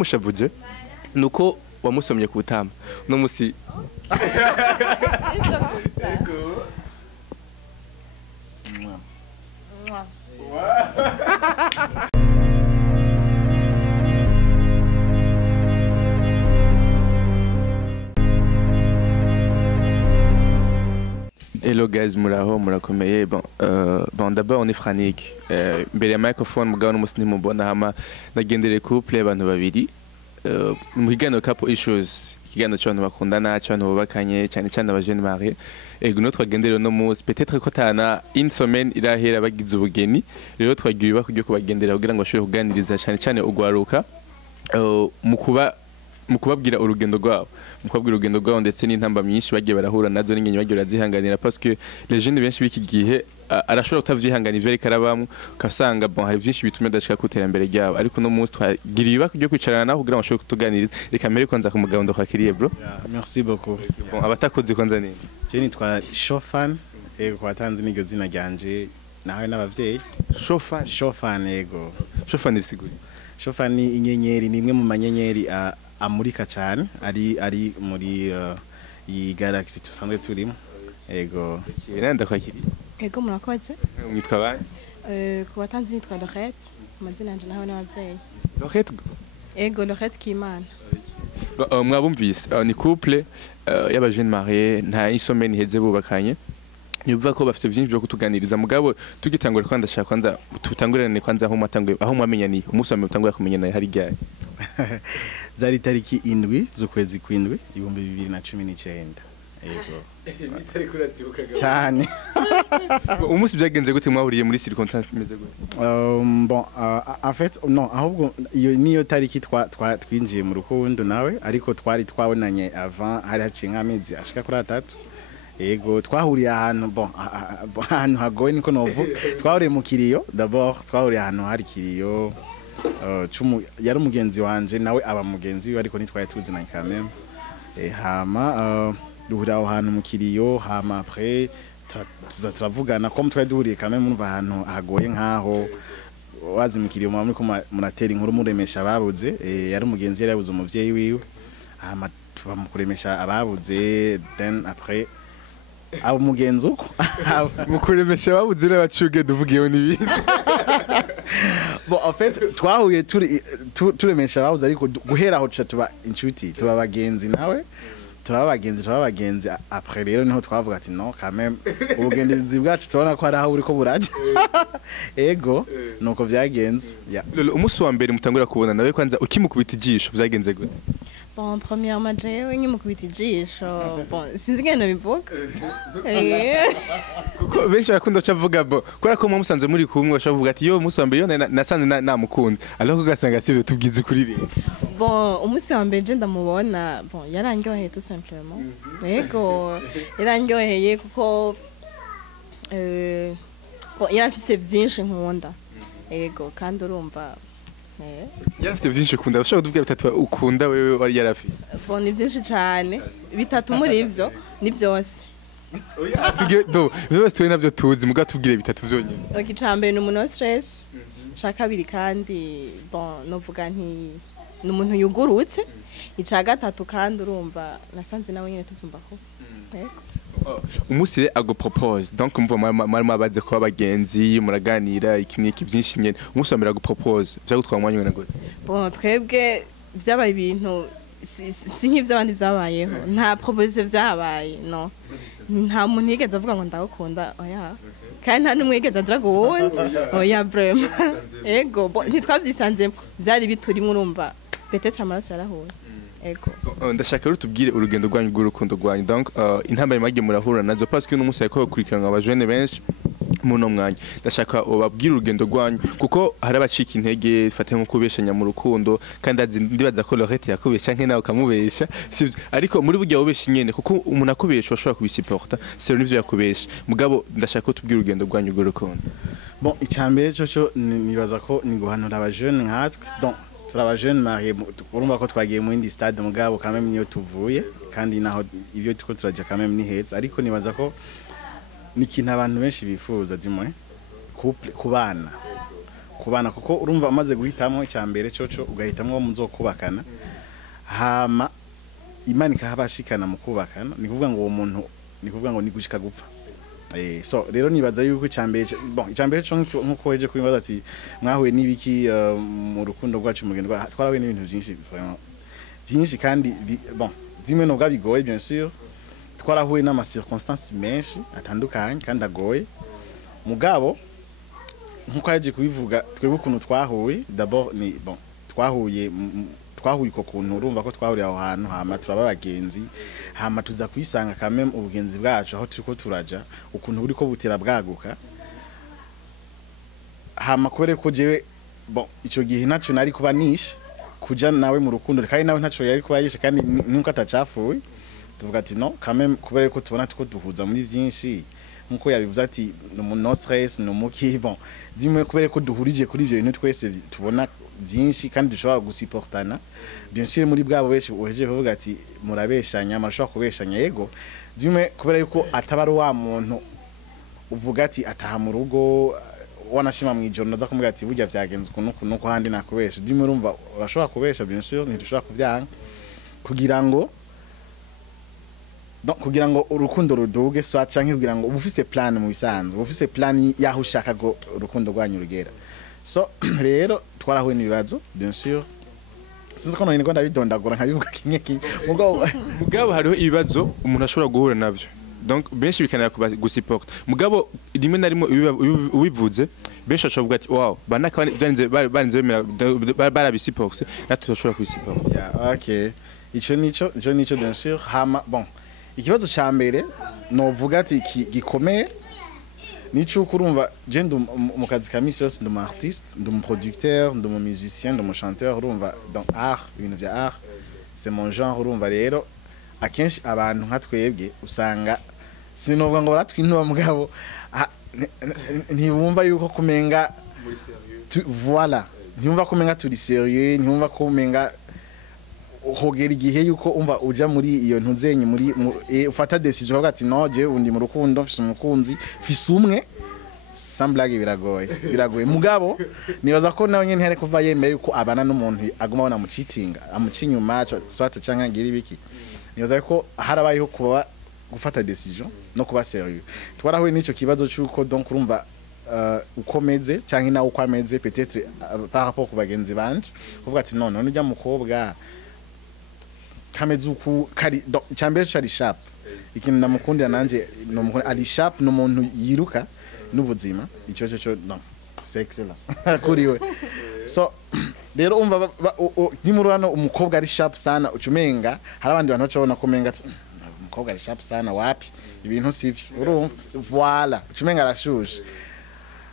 mushavuje nuko wamusomye ku butama no musi Hello guys, muraho murakomeye. Bon d'abord on est Franik. Mbere ya microphone mugabo n'umusi nimubona hama nagendere couple abantu babiri. Mu kiganiro couple issues. Ikiganiro cy'abantu bakundana, cy'abantu bubakanye, cyane cyane abajene mariés. Ego no twagendere no musi peut-être ko tana une semaine irahera bagize ubugeni. Rero twagira ibako ryo kubagendera kugira ngo ashobore kuganiriza cyane cyane ugwaruka mu kubabwira urugendo rwabo mukabwira urugendo rwabo ndetse n'intamba myinshi bagiye barahura nazo n'ingenye bagiye barazihanganira parce que les jeunes benshi biki gihe arashobora kutavyihanganira ivyo ariko arabamwe ukasanga bon hari byinshi bituma adashaka kuterambere ryabo ariko no munsi twagira ibako ryo kwicarana naho kugira ngo ashobore kutuganiriza reka mbere ko nza kumugabo kwakiriye bro. Merci beaucoup. Bon abatakoze ko nza nini je nitwa Shofan ego watanze n'iryo zina ryanje nawe n'abavyeyi. Shofan ego. Shofan isiguri. Shofan ni inyenyeri ni imwe mu manyenyeri amurika cyane ari muri iyi galaxy tusanzwe turimo ego nenda kwakiriye ego murakoze mwitwa bane ku batanzi nitwa Lorette amazina yanje naho n'abavyeyi Lorette ego Lorette Kimana mwabumvise ni couple y'abajene mariés nta isomeni heze bubakanye nyuva ko bafite byinshi byo kutuganiriza mugabo tugitangura kwanda shaka kwanza tutangurane kwanza aho mwamenyaniye umunsi wa mutangura kumenyana hari ryari zari tariki 7 z'ukwezi kw'indwi 2019 ego bitari kuratibuka cyane umunsi byagenze gute mwahuriye muri circonstance imeze gute bon en fait non ahubwo iyo niyo tariki twinjiye mu rukundo nawe ariko twari twabonanye avant hari haciye nk'amezi ashika kuri 3 ego twahuriye ahantu bon ahantu hagoye niko novuga twahuriye mu kiriyo d'abord twahuriye ahantu hari kiriyo yari umugenzi wanje nawe aba mugenzi we ariko nitwaye tuzinanye quand même hama duhurira aho hantu mu kiriyo hama après turavugana ko twari duhuriye quand même numva ahantu hagoye nkaho wazi mu kiriyo muriko muratera inkuru muremesha ababuze yari umugenzi yari yabuze umuvyeyi wiwe hama tubamukuremesha ababuze then après abo mugenzi uko mukuremesha ababuze n'abacuge duvugiyeho n'ibindi. Bon en fait twahuye turemesha ababuze ariko guhera aho tuba inshuti tuba bagenzi nawe turaba bagenzi après rero niho twavuga ati non quand même ubugenzi bwacu tubona ko ari aho uriko buraje ego nuko byagenze umunsi wa mbere mutangura kubona nawe kwanza ukimukubita ijisho byagenze gute? Bon premièrement jewe nkimukubita ijisho bon sinzi ngene bivuga kuko benshi bakunda cavuga bo kora ko musanze muri kumwe bashavuga ati yo umunsi wa mbere yo nasanze namukunda alors ko gasanga sivyo tubwize kuri rero. Bon umunsi wa mbere je ndamubona bon yarangyoheye tout simplement ego yarangyoheye kuko bon yarafise byinshi nkunda ego kandi urumva yarafite byinshi ukunda bashaka kutubwira bitatu ukunda wewe wari yarafise bon ni byinshi cyane bitatu muri ivyo ni byose tugire do byose twe navyo tuzi muga tubwire bitatu vyonyene. Okay cyambere ni umuntu stress cha kabiri kandi bon novuga nti ni umuntu yugurutse ica gatatu kandi urumva nasanze nawe nyene tuzumva ko umusire ago propose donc mva marimo abaze ko abagenzi muraganira ikiniki byinshi nyene umunsi wa mbere ago propose byagutwa mwanya ngene gute? Bon twebwe byabaye ibintu si nk'ivy'abandi byabayeho nta propose byabaye no nta muntu yigeze avuga ngo ndagukunda oya kandi nta numwe yigeze agira ngo wundi oya vraiment ego ntitwavyisanzemo byari biturimo urumva peut-être amaraso yarahuye ego ndashaka rero tubwire urugendo rwanyu rw'urukundo rwanyu donc intambara mwagiye murahura nazo parce que n'umunsi ariko bakurikirana abajene benshi muno mwanya ndashaka ubabwire urugendo rwanyu kuko hari abacika intege fate nko kubeshanya mu rukundo kandi ndibaza ko Lorette yakubesha nke nawe ukamubesha sivyo ariko muri burya ubesha nyene kuko umuntu akubesha ashobora kubisiporta c'est n'ivyo yakubesha mugabo ndashaka ko tubwire urugendo rwanyu rw'urukundo. Bon icyambere cyo nibaza ko ni guhanura abajene nkatwe donc turaba jeune marié urumva ko twagiye mu indi stade mugabo quand même niyo tuvuye kandi naho ivyo tuko turaje quand même ni heza ariko nibaza ko ni kintu abantu benshi bifuza dimwe couple kubana kubana kuko urumva amaze guhitamo icyambere coco ugahitamo wo muzokubakana hama Imana ikahabashikana mu kubakana ni kuvuga ngo uwo muntu ni kuvuga ngo ni gushika gupfa so rero nibaza yuko icyambere cyo nkuko heje kubibaza ati mwahuye n'ibiki mu rukundo rwacu mu gendo twarahuye n'ibintu byinshi byinshi kandi zimwe no gabigoye bien sûr twarahuye n'ama circonstances menshi atandukanye kandi agoye mugabo nkuko heje kubivuga twebwe ukuntu twahuye d'abord ni twahuye uko kuntu urumva ko twahuriye aho hantu hama turaba abagenzi hama tuza kwisanga kamwe ubugenzi bwacu aho turiko turaja ukuntu buriko butera bwaguka hama kubere ko jewe ico gihe naco nari kuba nishe kuja nawe mu rukundo kandi nawe ntaco yari kuba yishe kandi nuko atacafuye tuvuga ati no kamwe kubere ko tubona tuko duhuza muri byinshi nkuko yabivuze ati no stress no muki dimwe kubere ko duhurije kuri ivyo bintu twese tubona byinshi kandi dushobora gusiportana bien sûr muri bwabo benshi uheje kuvuga ati murabeshanya amashobora kubeshanya yego dimwe kubera yuko atabari wa muntu uvuga ati ataha mu rugo wanashima mu ijoro naza kumubwira ati burya vyagenze ukuntu ko handi nakubesha dimwe urumva urashobora kubesha bien sûr ntidushobora kuvyanga kugira ngo urukundo ruduge so canke kugira ngo ubufise plan mu bisanzwe ubufise plan yaho ushaka go urukundo rwanyu rugera so rero twarahuye n'ibibazo bien sûr sinzi ko none ngenda bidondagura nkabivuga kimwe mugabo hariho ibibazo umuntu ashobora guhura navyo donc benshi bikanira gusupport mugabo rimwe na rimwe ubivuze benshi ashobora ati wow banaka barinze bemera barabisupport natwe ashobora kubisupport okay ico nico bien sûr hama ikibazo ca mbere novuga ati gikomeye nico kurumva je mu kazi ka misi yose ndumu artiste ndumu producteur ndumu musicien ndumu chanteur urumva dans art ibintu vya art c'est mon genre urumva rero akenshi abantu nka twebwe usanga sinovuga ngo baratwintuba mugabo ntibumva yuko kumenga voilà ntibumva kumenga turi sérieux ntibumva kumenga hogera igihe yuko umva uja muri iyo ntuzenye muri ufata decision uvuga ati no je undi mu rukundo mfise umukunzi mfise umwe samblage biragoye mugabo nibaza ko nawe nyene hari kuva yemeye yuko abana n'umuntu aguma abona mu cheating amuci nyuma swata canka ngira ibiki nibaza ko harabayeho kuba gufata decision no kuba sérieux twarahuye n'ico kibazo cyuko donc urumva ukomeze canke nawe uko ameze peut-être par rapport ku bagenzi banje kuvuga ati none ujya mukobwa kameze uku kari cyambere cari sharp ikintu namukundira nanje no mukunda ali sharp no muntu yiruka n'ubuzima ico no sexe la kuriwe so rero umva dimurano umukobwa ari sharp sana ucumenga hari abandi bantu bacabona komenga umukobwa ari sharp sana wapi ibintu sivyo urumva voilà ucumenga arashushe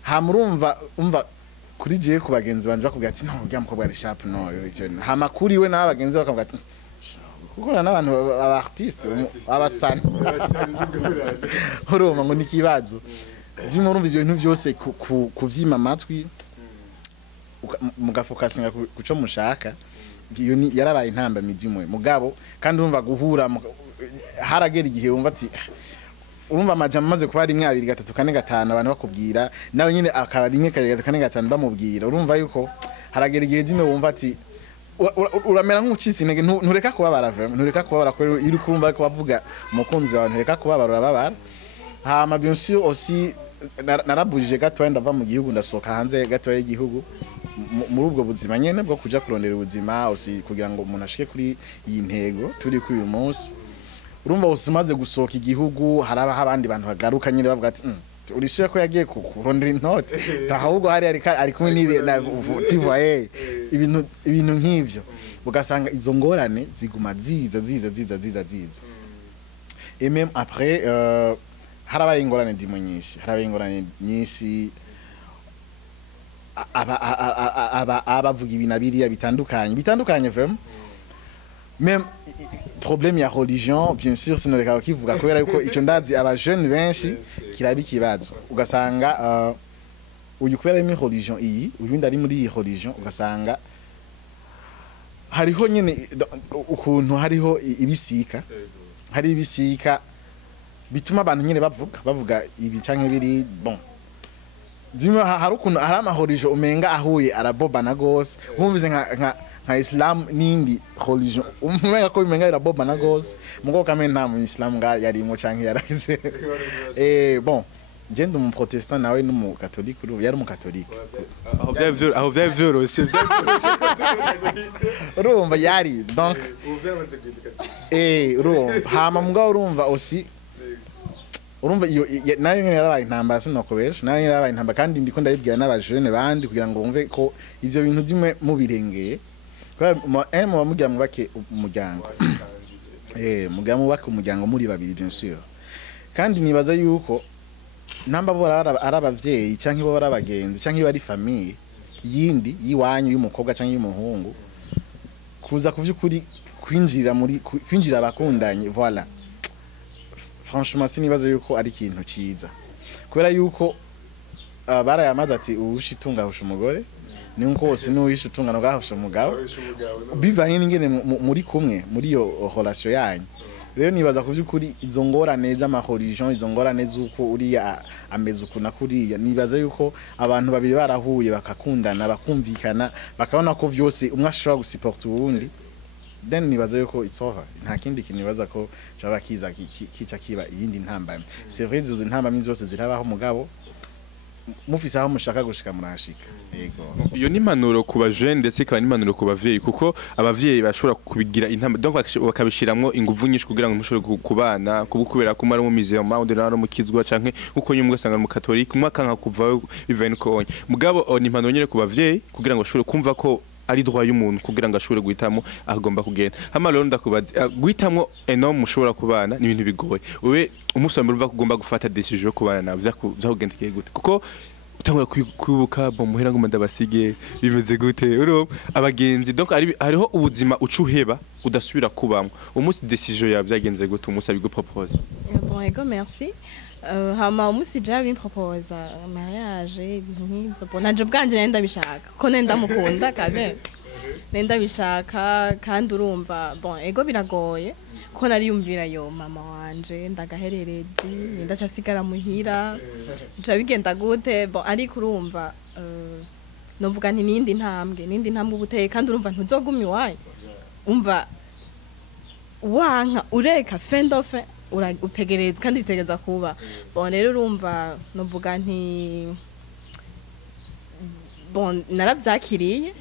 hamurumva kuri je ku bagenzi banje bakubwira ati no ujya mukobwa ari sharp no ico hama kuri we n'abagenzi bakavuga ati kuko n'abantu aba artiste abasana urumva ngo nikibazo ndimo urumva ibyo bintu byose kuvyima amatwi mugafokasinga kuco mushaka iyo ni yarabaye intamba midimwe mugabo kandi urumva guhura haragera igihe wumva ati urumva amajambo maze kuba rimwe 2 3 4 5 abantu bakubwira nawe nyine akaba rimwe 4 5 bamubwira urumva yuko haragera igihe ndime wumva ati uramera nk'ucisi intege ntureka kubabara ntureka kubabara ko iri kurumva ko bavuga umukunzi wawe ntureka kubabara urababara hama bien sûr aussi narabujije gato wenda va mu gihugu ndasoka hanze gato y'igihugu muri ubwo buzima nyene bwo kuja kurondera ubuzima aussi kugira ngo umuntu ashike kuri iyi ntego turi kuri uyu munsi urumva usimaze gusoka igihugu haraba abandi bantu bagaruka nyine bavuga ati urishuye ko yagiye kurondera intote tahubwo hari ari kumwe nibe na tivoye ibintu nk'ivyo ugasanga izo ngorane ziguma ziza et même après harabaye ingorane ndimo nyinshi harabaye ingorane nyinshi abavuga ibinabiriya bitandukanye vraiment même problème ya religion bien sûr sinoreka kivuga kubera yuko ico ndazi aba jeune benshi kirabi kibazo ugasanga uyu kubera imi religion iyi uyu ndari muri iyi religion ugasanga hariho nyene ukuntu hariho ibisika hari ibisika bituma abantu nyene bavuga ibi canke biri bon Dimo hari ukuntu hari amahorijo umenga ahuye arabobana gose nkumvise nka Islam nindi religion umenga ko bimenga irabobana gose mugo kame nta mu Islam nga yarimo canke yarakize bon genda mu protestant nawe n'umu catholique yari mu catholique aho vyoroshe urumva yari donc urumva hama mugabo urumva aussi urumva iyo nayo nyene yarabaye intambara sinokobesha nayo nyene yarabaye intambara kandi ndiko ndabibwira n'abajene bandi kugira ngo bumve ko ivyo bintu dimwe mubirengeye mu bamugira mubake umuryango mugira mubake umuryango muri babiri bien sûr kandi nibaza yuko namba bo arabavyeyi canke bo arabagenzi canke bari famille yindi yiwanyu y'umukobwa canke y'umuhungu kuza kuvyukuri kwinjira abakundanye voilà franchement sinibaza yuko ari ikintu ciza kubera yuko barayamaze ati ubushitunga husha umugore ni nkose n'uwisha utungano gahusha umugabo bivanye n'ingene muri kumwe muri iyo relation yanyu rero nibaza kuvyukuri izo ngorane z'amahorijon izo ngorane z'uko uriya ameze ukuna kuriya nibaza yuko abantu babiri barahuye bakakundana bakumvikana bakabona ko vyose umwe ashobora gusupport uwundi then nibaza yuko it's over nta kindi kintu nibaza ko caba kiza kica kiba iyindi ntambamye c'est vrai izo ntambamye zose zirabaho mugabo mufise aho mushaka gushika murashika yego iyo ni impanuro ku bajene ndetse ikaba n'impanuro ku bavyeyi kuko abavyeyi bashobora kubigira intambwe donc bakabishiramwo inguvu nyinshi kugira ngo mushobore kubana kubera ko mari mu mizema undi rero mu kizwa canke uko nyumwe gasanga mu katolika umwe kanka kuva bivaye nuko onye mugabo ni impanuro nyene ku bavyeyi kugira ngo bashobore kumva ko ari droit y'umuntu kugira ngo ashobore guhitamo agomba kugenda hama rero ndakubaza guhitamo enorme mushobora kubana ni ibintu bigoye ube umusomero uva kugomba gufata decision yo kubana nawe vyakugendekeye gute kuko utangura kwibuka bo muhera ngo ndabasige bimeze gute uro abagenzi donc hariho ubuzima ucuheba udasubira kubamwe umunsi decision ya vyagenze gute umunsi abigo propose bon ego merci hama umunsi je bimpropose mariage nk'ibyo bon naje bwanje nenda bishaka ko nenda mukunda kabe nenda bishaka kandi urumva bon ego biragoye ko nari yumvira yo mama wanje ndagahererezi nenda casigara muhira bigenda gute bon ariko urumva novuga nti nindi ntambwe ubuteye kandi urumva ntuzogumi waye umva wanka ureka fendofe utegereza kandi bitegereza kuba bon rero urumva novuga nti bon naravyakiriye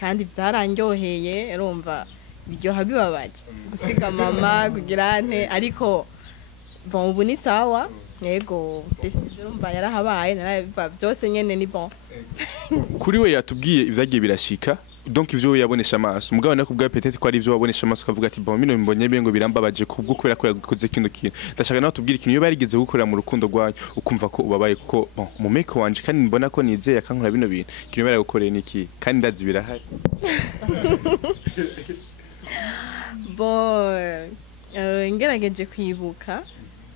kandi vyarandyoheye urumva biryoha bibabaje gusiga mama kugira nte ariko bon ubu ni sawa yego decision urumva yarahabaye narabiva byose nyene ni bon kuri we yatubwiye ivyagiye birashika donc ivyo yabonesha amaso mugabo nakubwa peut-être ko ari ivyo wabonesha amaso kavuga ati bon mino mbonye ngo birambabaje kubwo kubera ko yakoze kino kintu ndashaka nawe tubwire ikintu iyo barigeze gukorera mu rukundo rwanyu ukumva ko ubabaye kuko bon mu make wanje kandi mbona ko nizeye akankora bino bintu kintu bari gukorera niki kandi ndazi birahari bon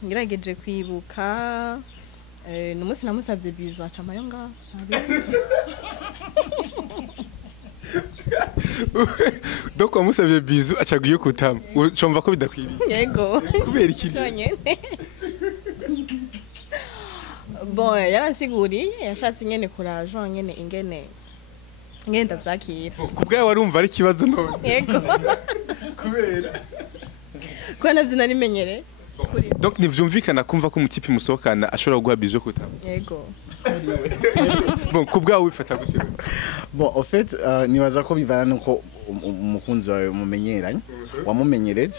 ngerageje kwibuka n'umunsi namusavye bizo aca mayonga donc wamusavye bizu acaguye kutama ucumva ko bidakwiriye yego kubera iki bon yaransiguriye yashatse nyene kuraje nyene ingene ndavyakira kubwa warumva ari kibazo none yego kubera ko navyo narimenyere donc nivyumvikana kumva ko umutipi musohokana ashobora guha bizu kutama yego bon kubwa wifata gute bon en fait nibaza ko bivana nuko umukunzi wawe mumenyeranye wamumenyereje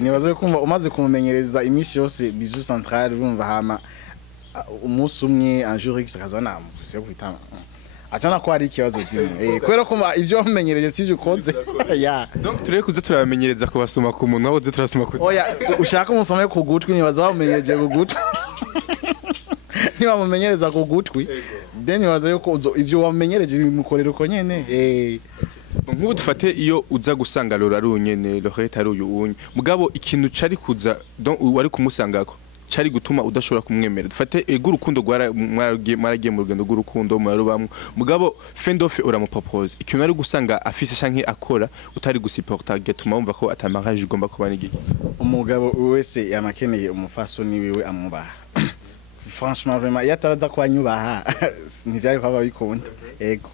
nibaza ko umaze kumumenyereza imisi yose bizu central urumva hama umunsi umwe un jour x kazana yo kwitama acana ko ari ikibazo kimwe kubera ko ivyo wamenyereje sivyo ukoze ya donc tureke kuza turabamenyereza ko basoma ku muntu abo turasoma ku oya ushaka umusome ku gutwi nibaza wamenyereje ku gutwi niba mumenyereza ku gutwi then nibaza yuko ivyo wamenyereje bimukorera uko nyene nk'ubu dufate iyo uza gusanga Lora ari unyene Lorette ari uyu unye mugabo ikintu cari kuza donc wari kumusangako cari gutuma udashobora kumwemera dufate ego urukundo mwaragiye mu rugendo rw'urukundo mwarubamwe mugabo fendofe uramupropose ikintu ari gusanga afise canke akora utari gusupporta gatuma wumva ko atamaraje igomba kuba n'igihe umugabo wese yamakeneye umufaso ni wiwe amubaha franchement vraiment iyo atabaza kwanyubaha ntivyari kwaba bikunda ego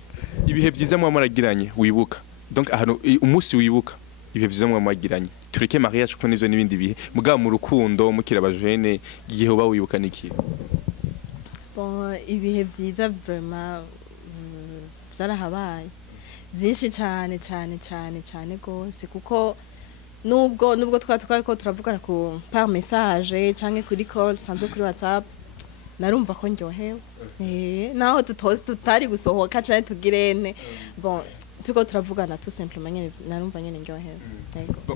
ibihe byiza mwa maragiranye wibuka donc ahantu umunsi wibuka ibihe byiza mwa magiranye tureke mariage kuko nivyo nibindi bihe mugabo mu rukundo mukira abajene igihe uba wibuka niki bon ibihe byiza vraiment byarahabaye byinshi cyane cyane cyane cyane gose kuko nubwo twari turavugana ku par message canke kuri call sanzo kuri WhatsApp narumva ko ndyohewe naho tutari gusohoka cyane tugirene bon tuko turavugana tout simplement nyene narumva nyene ndyohewe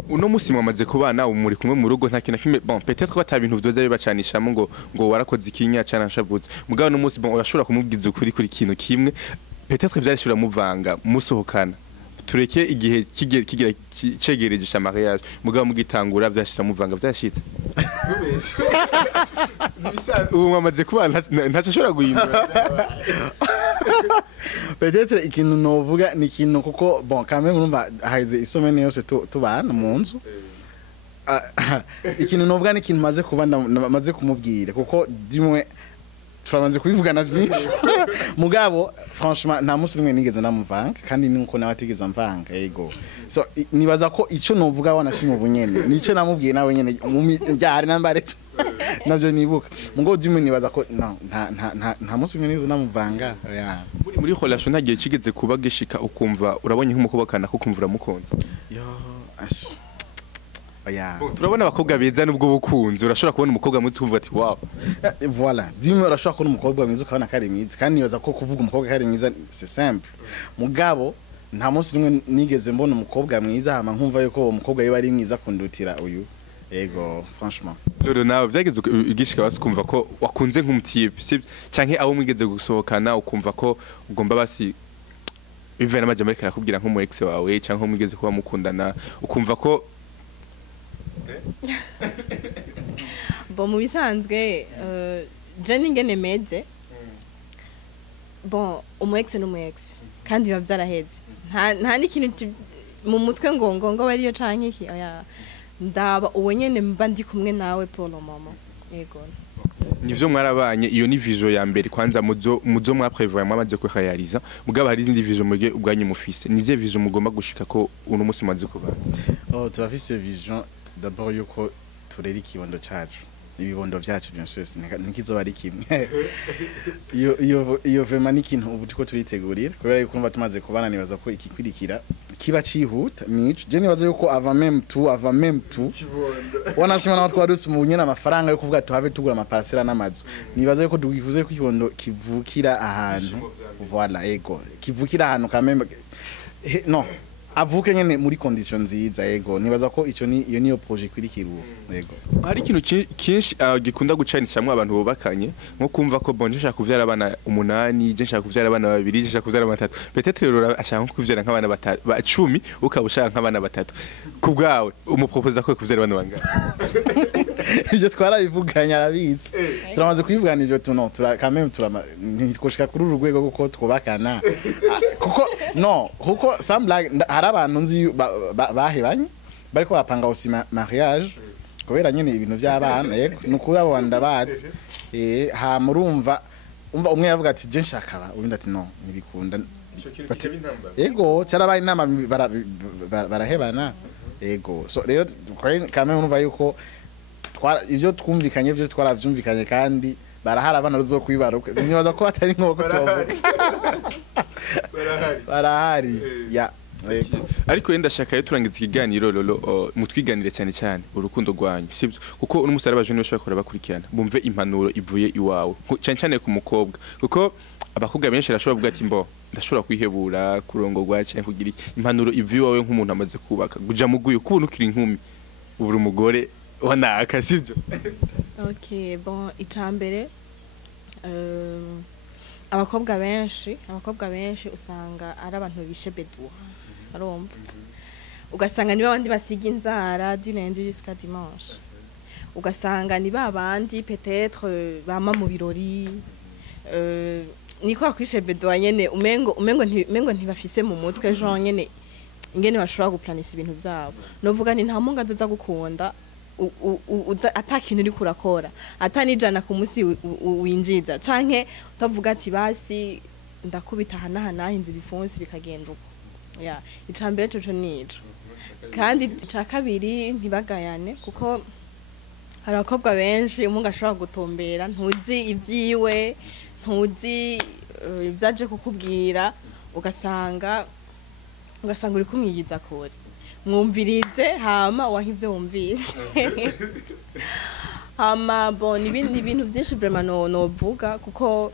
uno musi mwamaze kubana muri kumwe mu rugo nta kintu kimwe bon peut-être ko ata bintu vyoza bibacanishamo ngo warakoze ikinya cyane nshavutse mugabo no musi bon urashobora kumubwiza ukuri kuri kintu kimwe peut-être byarishura muvanga musohokana tureke igihe kigira cegereje cha mariage mugabo mugitangura byashira muvanga byashitse ubu mwamaze kubana ntashobora guhindura peut-être ikintu novuga ni ikintu kuko bon quand même urumva haize isomene yose tubana mu nzu ikintu novuga ni ikintu maze kumubwira kuko dimwe turabanze kubivugana byinshi mugabo franchement nta musi umwe nigeze namuvanga kandi nuko nawe atigeze amvanga yego so nibaza ko ico novuga wanashimye ubunyene nico namubwiye nawe nyene byari nambare navyo nibuka mugo dimwe nibaza ko nta musi umwe nigeze namuvanga muri relation ntagiye kigeze kuba gishika ukumva urabonye nk'umukobakana ko kumva uramukunza yo ash turabona abakobwa beza nubwo bukunzi urashobora kubona umukobwa mwiza ukumva ati wow voilà dimwe urashobora kubona umukobwa mwiza ukabona kari mwiza kandi nibaza ko kuvuga umukobwa kari mwiza c'est simple mugabo nta munsi rimwe nigeze mbona umukobwa mwiza hama nkumva yuko uwo mukobwa yaba ari mwiza kundutira uyu ego franchement rero nawe byageze igishika basi kumva ko wakunze nk'umutipe si canke abo mwigeze gusohokana ukumva ko ugomba basi bivana n'amajambo akubwira nk'umu ex wawe canke mwigeze kuba mukundana ukumva ko bon mu bisanzwe je ningene meze bon umu ex n'umu ex kandi biba byaraheze nta n'ikintu mu mutwe ngo bariyo canke iki oya ndaba uwo nyene mba ndi kumwe nawe pour le moment yego nivyo mwarabanye iyo ni vision ya mbere kwanza muzo mwaprevoir mwamaze ko réaliser mugabo hari izindi vision muge ubwanyu mufise nize vision mugomba gushika ko uno musi maze kuba turafise vision d'abord yuko turera ikibondo cacu ibibondo vyacu bien sûr ntikizoba ari kimwe iyo vraiment ni ikintu ubu tuko turitegurira kubera yuko umva tumaze kubana nibaza ko ikikwirikira kiba cihuta mico je nibaza yuko ava même tout wanashima naho twadutse mu nyene amafaranga yo kuvuga tuhabe tugura amaparcela n'amazu nibaza yuko dugivuze ko ikibondo kivukira ahantu voilà ego kivukira ahantu quand même non avuke nyene muri condition nziza yego nibaza ko ico ni iyo niyo projet kwirikira yego hari ikintu kinshi gikunda gucanishamwe abantu bubakanye nko kumva ko bonje nshaka kuvyara abana 8 je nshaka kuvyara abana 2 je nshaka kuvyara abana 3 peut-être rero ashaka kuvyara nk'abana 10 ukabushaka nk'abana 3 kubwawe umupropose ko kuvyara abana bangana ivyo twarabivuganye arabitse turamaze kwivugana ivyo tuno quand même ntikoshika kuri urugwego kuko twubakana kuko no kuko sambla abantu nzi bahebanye bariko bapanga aussi mariage kubera nyene ibintu by'abana yego nukuri abo bandabatse ha murumva umwe yavuga ati je nshaka ubundi ati no nibikunda yego cyarabaye inama barahebana yego so rero kame urumva yuko ivyo twumvikanye byose twaravyumvikanye kandi barahara abana ruzokwibaruka nibaza ko atari nkoko tovuga barahari ya ariko yenda shaka turangiza ikiganiro lolo mutwiganire cyane cyane urukundo rwanyu sibyo kuko umusara abajene bashobora bakurikirana bumve impanuro ivuye iwawe cyane cyane ku mukobwa kuko abakobwa benshi rashobora kuvuga ati mbo ndashobora kwihebura kurongorwa cyane kugira impanuro ivuye iwawe nk'umuntu amaze kubaka guja muguye kubona ukiri inkumi ubura umugore wanaka sibyo okay bon icambere abakobwa benshi usanga ari abantu bishebeduha arumva ugasanga ni babandi basiga inzara du lundi jusqu'à dimanche ugasanga ni babandi peut-être bama mu birori niko kwishebeduha nyene umengo ntibafise mu mutwe jean nyene ingene bashobora guplanifya ibintu byabo novuga ni nta munga doza gukunda ata kintu uri kurakora ata n'ijana ku munsi winjiza canke utavuga ati basi ndakubita hanaha inzi bifunsi bikagenda uko ya icambere coco nico kandi ica kabiri ntibagayane kuko hari abakobwa benshi umuntu ashobora gutombera ntuzi ivyiwe ntuzi ibyaje kukubwira ugasanga uri kumwigiza kure mwumvirize hama waha ivyo wumvise hama bon ibintu byinshi vraiment novuga kuko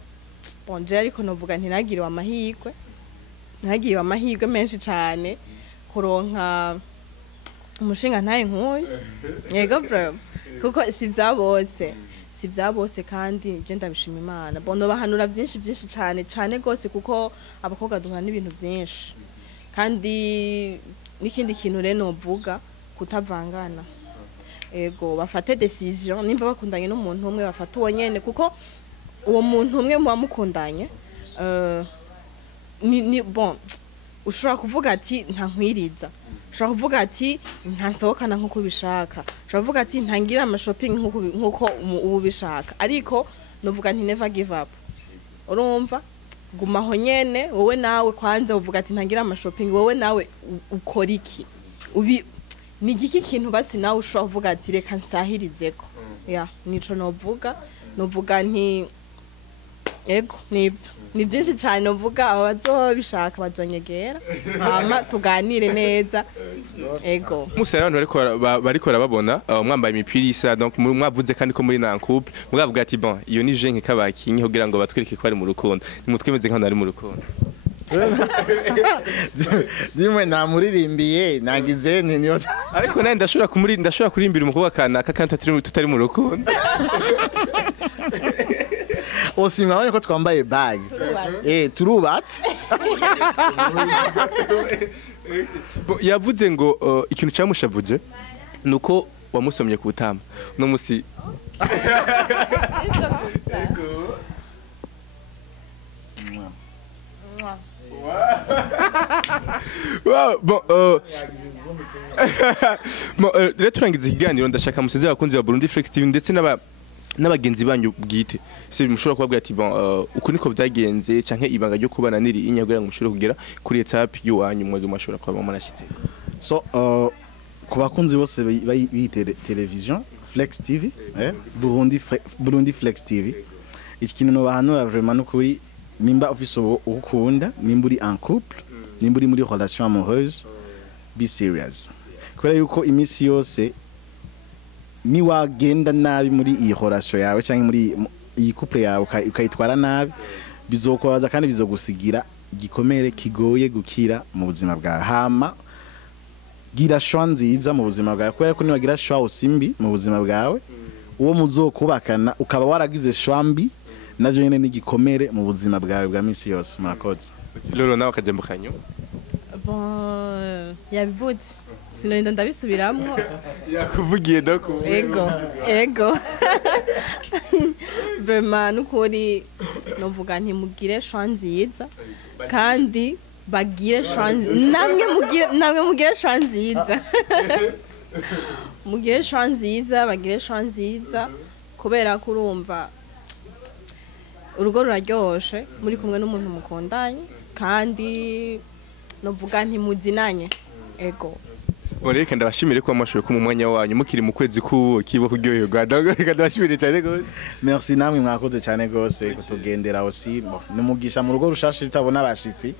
bon je ariko novuga ntiragiriwe amahirwe menshi cane kuronka umushinga ntaye nk'uyu yego vraiment kuko si vya bose kandi je ndabishima Imana bon bahanura byinshi cane gose kuko abakobwa duhana n'ibintu byinshi kandi n'ikindi kintu rero novuga kutavangana ego bafate decision nimba bakundanye n'umuntu umwe bafata uwo nyene kuko uwo muntu umwe muba mukundanye ni bon ushobora kuvuga ati ntankwiriza ushobora kuvuga ati ntansohokana nk'uko ubishaka ushobora kuvuga ati ntangira amashopping nk'uko ubu bishaka ariko novuga nti never give up urumva gumaho nyene wowe nawe kwanza uvuga ati ntangira amashopping wowe nawe ukora iki ni igiki kintu basi nawe ushobora kuvuga ati reka nsahirizeko ya nico novuga nti ego nibyo ni byinshi cyane novuga abazobishaka bazonyegera hama tuganire neza ego musa abantu bariko babona mwambaye imipira isa donc mwavuze kandi ko muri na couple mwavuga ati bon iyo ni je nk'ikabakinyi kugira ngo batwereke ko ari mu rukundo nimutwemeze nk'aho ari mu rukundo dimwe namuririmbiye nagize niyo ariko naye ndashobora kurimbira umukobwa kanaka kandi tutari mu rukundo osimabone ko twambaye bag turubatse yavuze ngo ikintu cyamushavuje nuko wamusomye ku butama no musi rero turangiza ikiganiro ndashaka musezera abakunzi ba Burundi Flex TV ndetse n'abagenzi banyu bwite se mushobora kubabwira ati bon uko niko byagenze canke ibanga ryo kubana niri inyagura ngo mushobora kugera kuri etape y'uwanyu mwego mashobora kuba marashitse so ku bakunzi bose b'itele television Flex TV Burundi Flex TV iki kintu no bahanura vraiment n'ukuri nimba ufise ukunda nimba uri en couple nimba uri muri relation amoureuse be serious kubera yuko imisi yose ni wagenda nabi muri iyi relation yawe cyangwa muri iyi couple yawe ukayitwara nabi bizokubaza kandi bizogusigira igikomere kigoye gukira mu buzima bwawe hama gira choix nziza mu buzima bwawe kubera ko ni wagira choix usimbi mu buzima bwawe uwo muzokubakana ukaba waragize choix mbi navyo nyene n'igikomere mu buzima bwawe bwa misi yose murakoze lolo nawe akajambo kanyu bon yabivuze sinorinda ndabisubiramwo yakuvugiye doko ego vraiment nukuri novuga nti mugire choix nziza kandi bagire choix namwe mugire choix nziza mugire choix nziza bagire choix nziza kubera kurumva urugo ruraryoshe muri kumwe n'umuntu mukundanye kandi novuga nti muzinanye ego Reka ndabashimire ko amashoye ko mu mwanya wanyu mukiri mu kwezi kibo kuryoherwa ndabashimire cyane gose merci namwe mwakoze cyane gose kutugendera aussi numugisha mu rugo rushashe tutabona abashitsi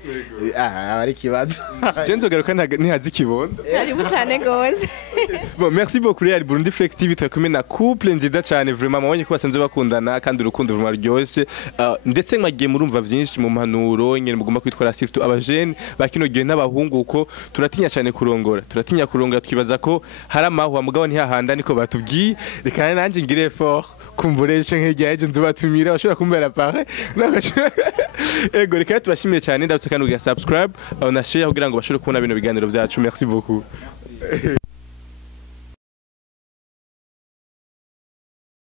ari kibazo Jenzo garuka ntihazi kibondo ari bucane gose bon merci beaucoup Real Burundi Flex TV twakumwe na couple nziza cyane vraiment mabonye ko basanze bakundana kandi urukundo vraiment ruryoshye ndetse mwagiye murumva byinshi mu mpanuro nyene mugomba kwitwara surtout abajene bakino gihe n'abahungu uko turatinya cyane kurongora twibaza ko hari amahwa mugabo ntihahanda niko batubwiye reka nanjye ngire effort kumbureshe nk'ijya ejo nzubatumira bashobora kumbera pare ego reka tubashimire cyane ndabutse kandi uga subscribe na share kugira ngo bashobore kubona bino biganiro byacu merci beaucoup